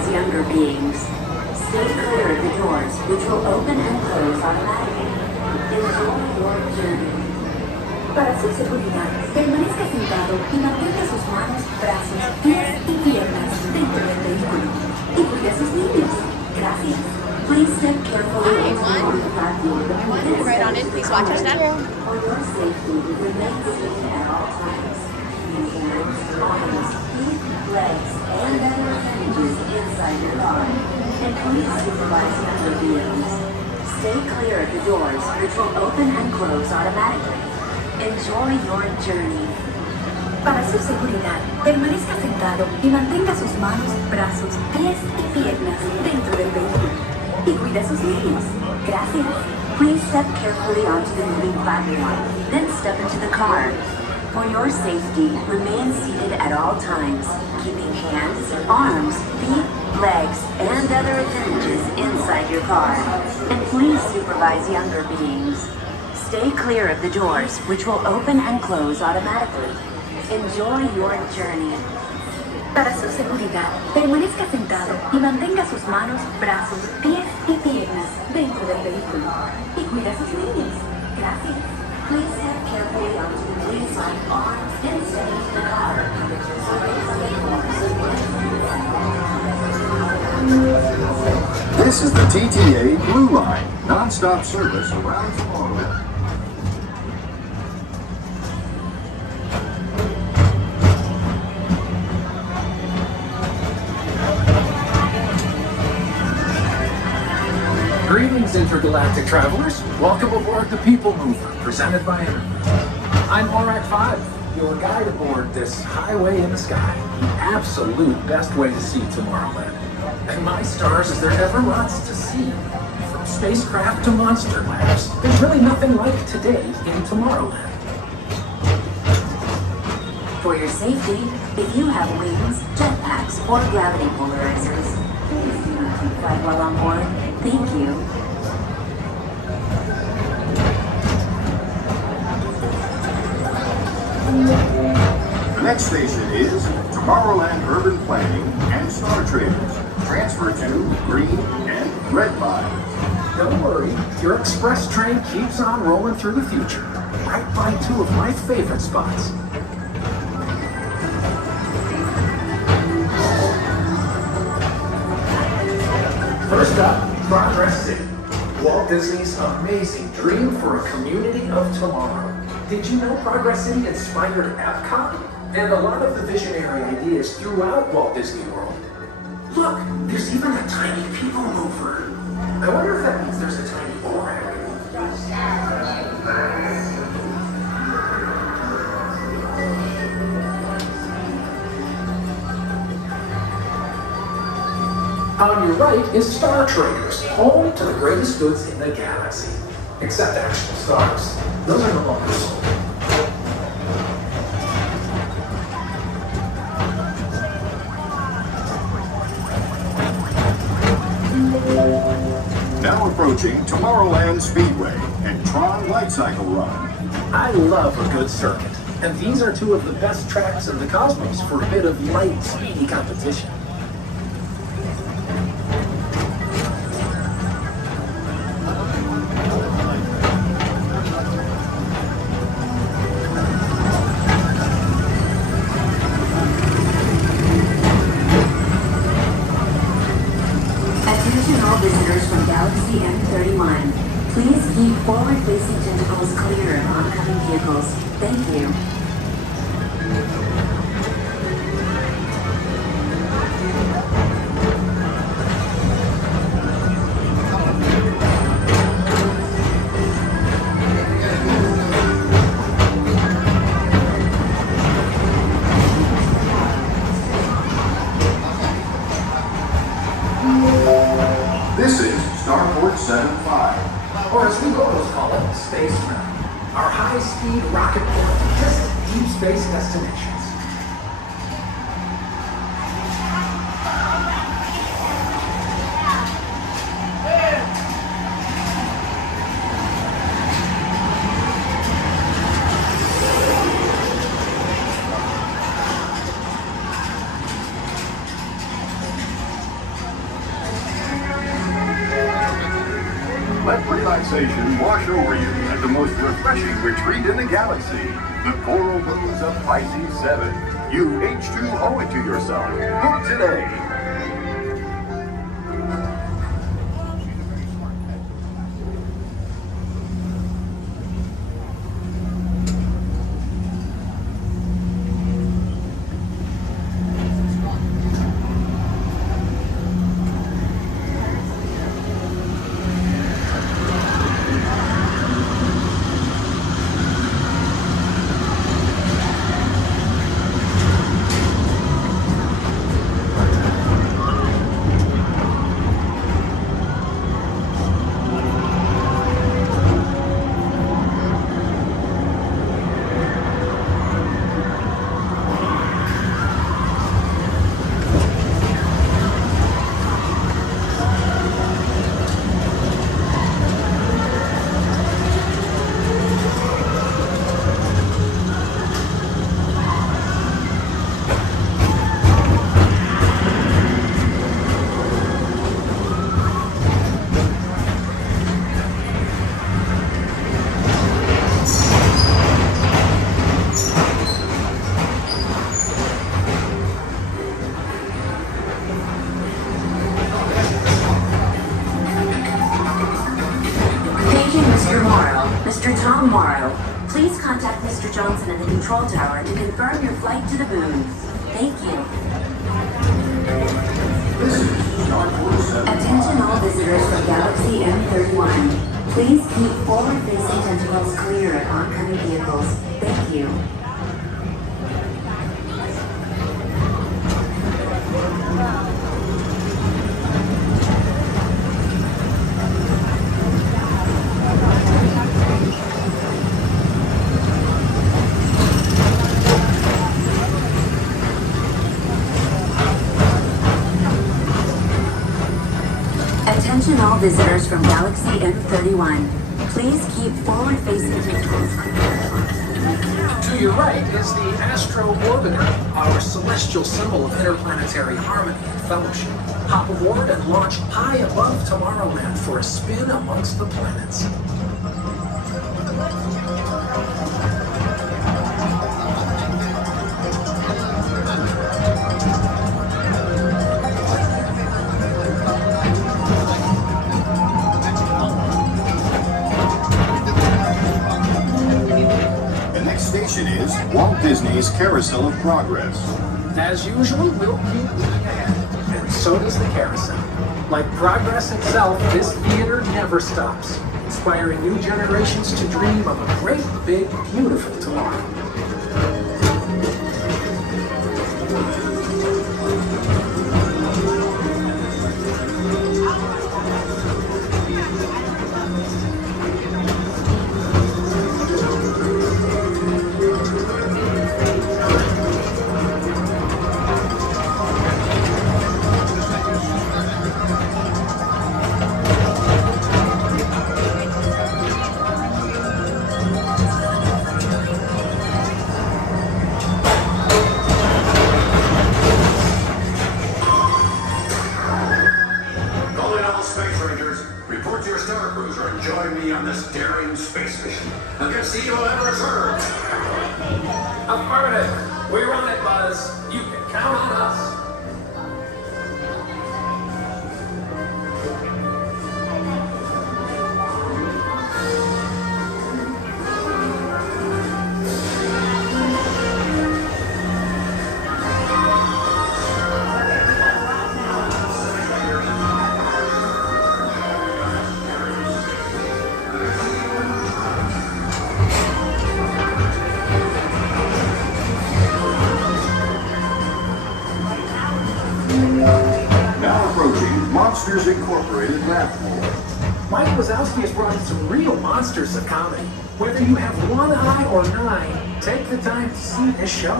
supervise younger beings. Stay clear of the doors, which will open and close automatically. Enjoy your journey. Para su seguridad, permanezca sentado y mantenga sus manos, brazos, pies y piernas dentro del vehículo. Y cuide a sus niños. Gracias. Please step carefully on the platform. Right on in, please watch us now. For your safety, remain seated at all times. Use hands, arms, feet, legs, and other appendages inside your car. And please supervise younger beings. Stay clear of the doors, which will open and close automatically. Enjoy your journey. Para su seguridad, permanezca sentado y mantenga sus manos, brazos, pies y piernas dentro del vehículo. Y cuida a sus niños. Gracias. Please step carefully onto the moving platform, then step into the car. For your safety, remain seated at all times, keeping hands, arms, feet, legs, and other appendages inside your car. And please supervise younger beings. Stay clear of the doors, which will open and close automatically. Enjoy your journey. Para su seguridad, permanezca sentado y mantenga sus manos, brazos, pies y piernas dentro del vehículo. Y cuida a sus niños. Gracias. Please step carefully onto the wheels like arms and step into the car. This is the TTA Blue Line, non-stop service around Tomorrowland. Greetings, intergalactic travelers. Welcome aboard the People Mover, presented by Internet. I'm Aurak 5, your guide aboard this highway in the sky, the absolute best way to see Tomorrowland. And my stars, is there ever lots to see? From spacecraft to monster labs, there's really nothing like today in Tomorrowland. For your safety, if you have wings, jetpacks, or gravity polarizers, please do not keep flight while on board. Thank you. The next station is Tomorrowland Urban Planning and Star Traders. Transfer to green and red lines. Don't worry, your express train keeps on rolling through the future, right by two of my favorite spots. First up, Progress City, Walt Disney's amazing dream for a community of tomorrow. Did you know Progress City inspired Epcot? And a lot of the visionary ideas throughout Walt Disney World. Look, there's even a tiny people mover. I wonder if that means there's a tiny Aurak. On your right is Star Traders, home to the greatest goods in the galaxy. Except actual stars. Those are no longer sold. Now approaching Tomorrowland Speedway and Tron Light Cycle Run. I love a good circuit, and these are two of the best tracks in the cosmos for a bit of light, speedy competition. Attention all visitors from Galaxy M31. Please keep forward-facing tentacles clear of oncoming vehicles. Thank you. This is Starport 75. Or as we locals call it, Space Mountain. Our high-speed rocket port to distant deep space destinations. relaxation wash over you at the most refreshing retreat in the galaxy, the Coral Blues of Pisces 7. You H2O it to yourself. Book today. Mr. Tom Morrow, please contact Mr. Johnson in the control tower to confirm your flight to the moon. Thank you. Attention all visitors from Galaxy M31. Please keep forward-facing tentacles clear of oncoming vehicles. Thank you. Attention all visitors from Galaxy M31. Please keep forward-facing tentacles clear. To your right is the Astro Orbiter, our celestial symbol of interplanetary harmony and fellowship. Hop aboard and launch high above Tomorrowland for a spin amongst the planets. Station is Walt Disney's Carousel of Progress. As usual, we'll keep moving ahead, and so does the carousel. Like progress itself, this theater never stops, inspiring new generations to dream of a great, big, beautiful tomorrow. Affirmative. We're on it, Buzz. You can count on us. Monsters Incorporated laugh more. Mike Wazowski has brought in some real monsters of comedy. Whether you have one eye or nine, take the time to see this show.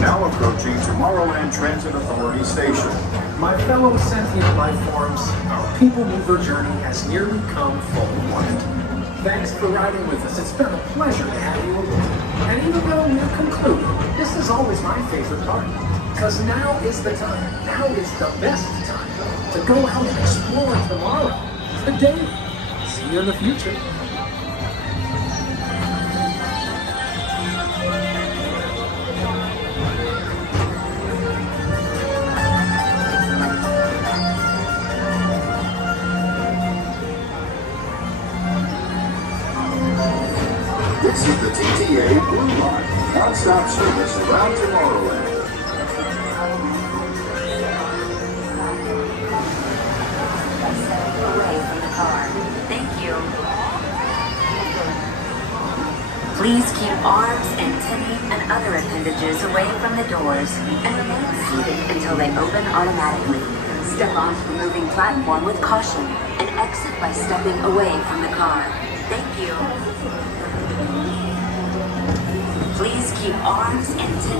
Now approaching Tomorrowland Transit Authority Station. My fellow sentient life forms, our People Mover journey has nearly come full point. Thanks for riding with us. It's been a pleasure to have you aboard. And even though we're concluding, this is always my favorite part. Because now is the time. Now is the best time. to go out and explore tomorrow. Good day. See you in the future. This is the TTA Blue Line, non-stop service around Tomorrowland. Away from the car. Thank you. Please keep arms, antennae, and other appendages away from the doors and remain seated until they open automatically. Step onto the moving platform with caution and exit by stepping away from the car. Thank you. Please keep arms, antennae,